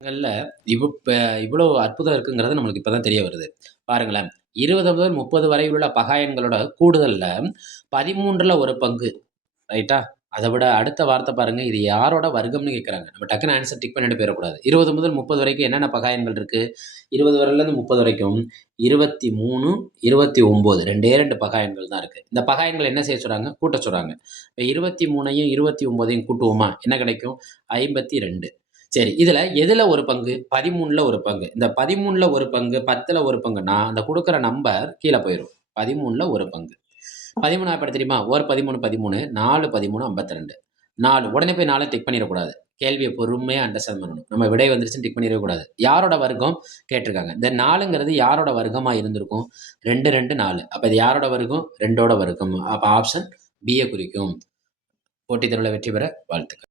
ங்கள்ல இப்ப இவ்வளோ அற்புதம் இருக்குங்கிறது நம்மளுக்கு இப்ப தான் தெரிய வருது. பாருங்களேன். 20 முதல் 30 வரை உள்ள பகாயன்களோட கூடுதல்ல 13ல 1 பங்கு. ரைட்டா? அத விட அடுத்த வார்த்தை பாருங்க. இது யாரோட வர்க்கம்னு கேட்கறாங்க. நம்ம டக்குனு ஆன்ஸர் டிக் பண்ணிட்டு போயிறக்கூடாது. 20 முதல் 30 வரைக்கும் என்னென்ன பகாயன்கள் இருக்கு? 20 வரலேருந்து 30 வரைக்கும் 23, 29 2டே 2 பகாயன்கள் தான் இருக்கு. இந்த பகாயன்கள் என்ன செய்ய சொல்றாங்க? கூட்டச் சொல்றாங்க. இப்ப 23யும் 29யும் கூட்டுவோமா? என்ன கிடைக்கும்? 52. சரி. இதுல எதுல 1 பங்கு? 13ல 1 பங்கு. இந்த 13ல 1 பங்கு, 10ல 1 பங்குன்னா, அந்த குடுக்குற நம்பர் கீழ போயிரும். 13ல 1 பங்கு. 13 எப்படி தெரியுமா? 1 13 13 4 13 52. 4 உடனே போய் 4 டிக் பண்ணிறக்கூடாது. கேள்விய பொறுமையா அண்டர்ஸ்டாண்ட் பண்ணணும். நம்ம விடை வந்துருச்சுன்னு டிக் பண்ணிறவே கூடாது. யாரோட வர்க்கம் கேட்டிருக்காங்க. இந்த 4ங்கிறது யாரோட வர்க்கமா இருந்திருக்கும்? 2 2 4. அப்ப இது யாரோட வர்க்கம்? 2ஓட வர்க்கம். அப்ப ஆப்ஷன் பிய குறிக்கும். போட்டித் தேர்வுல வெற்றி பெற வாழ்த்துக்கள்.